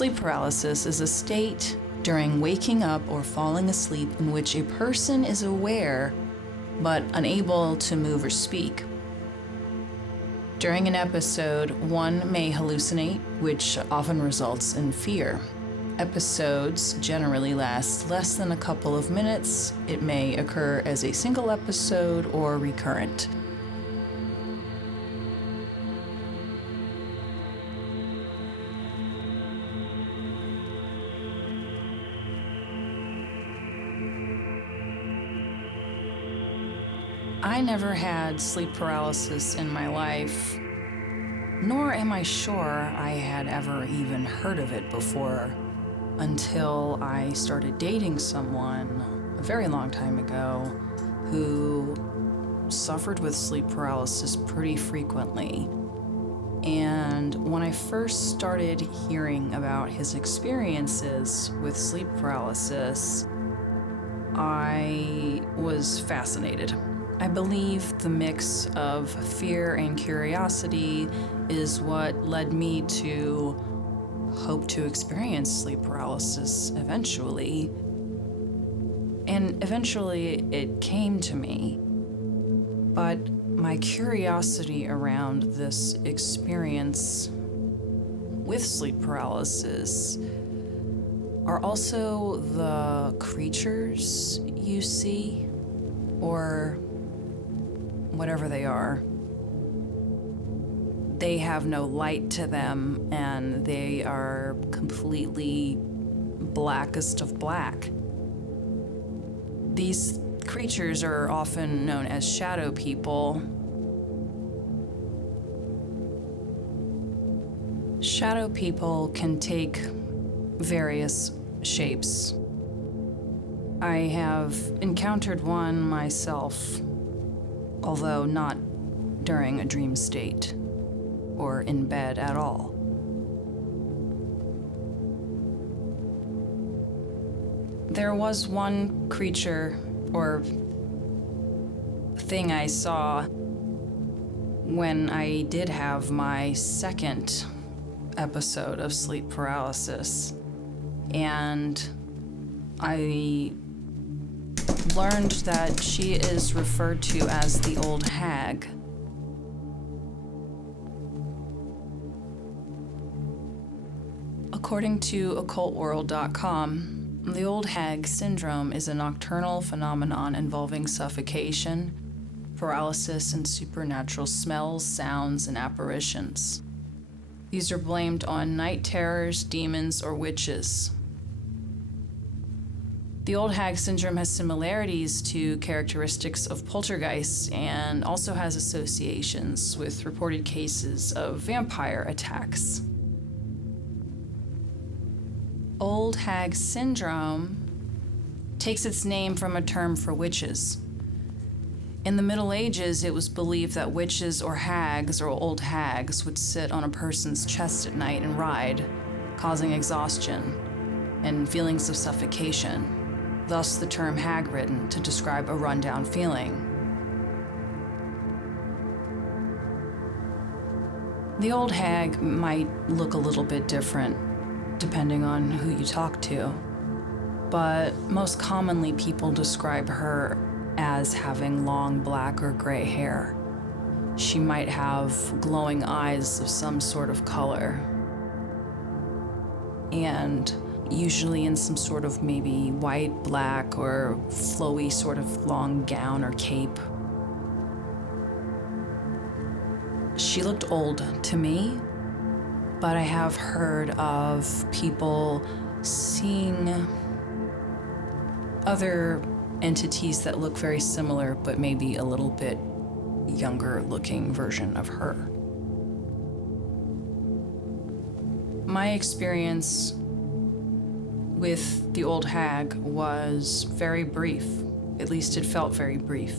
Sleep paralysis is a state during waking up or falling asleep in which a person is aware but unable to move or speak. During an episode, one may hallucinate, which often results in fear. Episodes generally last less than a couple of minutes. It may occur as a single episode or recurrent. I never had sleep paralysis in my life, nor am I sure I had ever even heard of it before until I started dating someone a very long time ago who suffered with sleep paralysis pretty frequently. And when I first started hearing about his experiences with sleep paralysis, I was fascinated. I believe the mix of fear and curiosity is what led me to hope to experience sleep paralysis eventually. And eventually it came to me. But my curiosity around this experience with sleep paralysis are also the creatures you see, or whatever they are. They have no light to them, and they are completely blackest of black. These creatures are often known as shadow people. Shadow people can take various shapes. I have encountered one myself, although not during a dream state or in bed at all. There was one creature or thing I saw when I did have my second episode of sleep paralysis, and I learned that she is referred to as the old hag. According to occultworld.com, the old hag syndrome is a nocturnal phenomenon involving suffocation, paralysis, and supernatural smells, sounds, and apparitions. These are blamed on night terrors, demons, or witches. The old hag syndrome has similarities to characteristics of poltergeists and also has associations with reported cases of vampire attacks. Old hag syndrome takes its name from a term for witches. In the Middle Ages, it was believed that witches or hags or old hags would sit on a person's chest at night and ride, causing exhaustion and feelings of suffocation. Thus the term hag-ridden to describe a rundown feeling. The old hag might look a little bit different depending on who you talk to, but most commonly people describe her as having long black or gray hair. She might have glowing eyes of some sort of color, and usually in some sort of maybe white, black, or flowy sort of long gown or cape. She looked old to me, but I have heard of people seeing other entities that look very similar, but maybe a little bit younger looking version of her. My experience with the old hag was very brief. At least it felt very brief.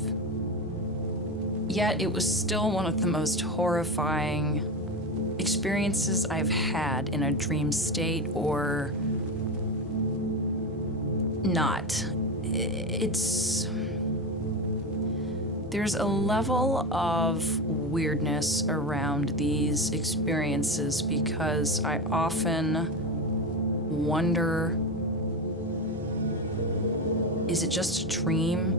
Yet it was still one of the most horrifying experiences I've had in a dream state or not. There's a level of weirdness around these experiences because I often wonder, is it just a dream,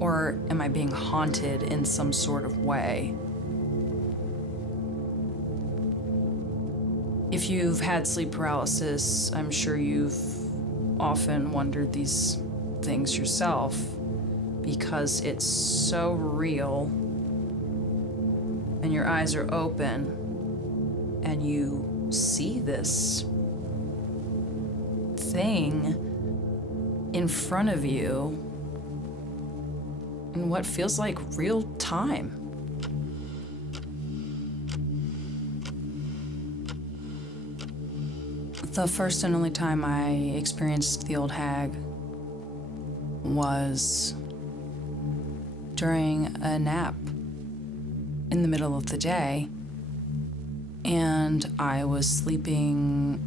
or am I being haunted in some sort of way? If you've had sleep paralysis, I'm sure you've often wondered these things yourself, because it's so real and your eyes are open and you see this thing in front of you in what feels like real time. The first and only time I experienced the old hag was during a nap in the middle of the day, and I was sleeping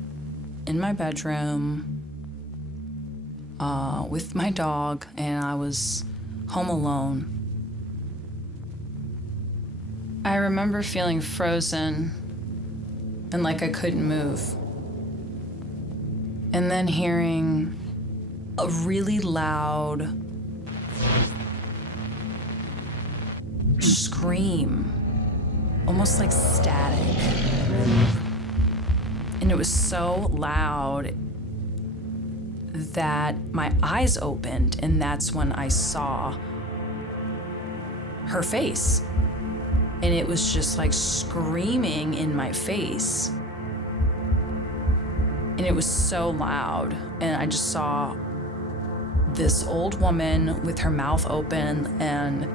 in my bedroom with my dog, and I was home alone. I remember feeling frozen and like I couldn't move, and then hearing a really loud scream, almost like static. And it was so loud that my eyes opened, and that's when I saw her face. And it was just like screaming in my face. And it was so loud, and I just saw this old woman with her mouth open, and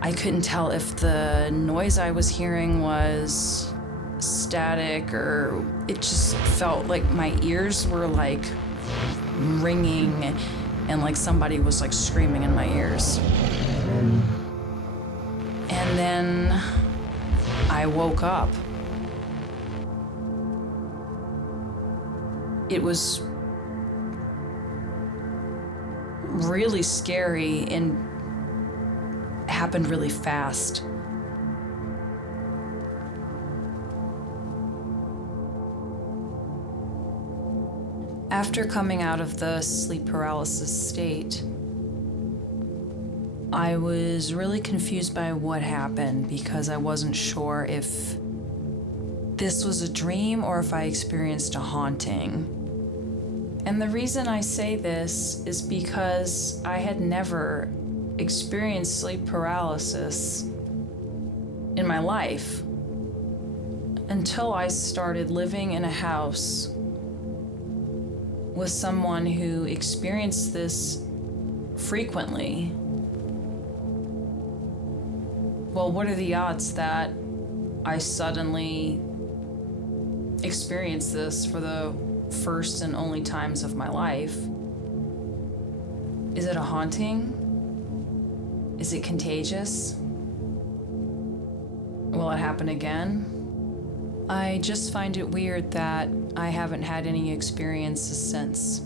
I couldn't tell if the noise I was hearing was static, or it just felt like my ears were like ringing and like somebody was like screaming in my ears. And then I woke up. It was really scary and happened really fast. After coming out of the sleep paralysis state, I was really confused by what happened, because I wasn't sure if this was a dream or if I experienced a haunting. And the reason I say this is because I had never experienced sleep paralysis in my life until I started living in a house with someone who experienced this frequently. Well, what are the odds that I suddenly experienced this for the first and only times of my life? Is it a haunting? Is it contagious? Will it happen again? I just find it weird that I haven't had any experiences since.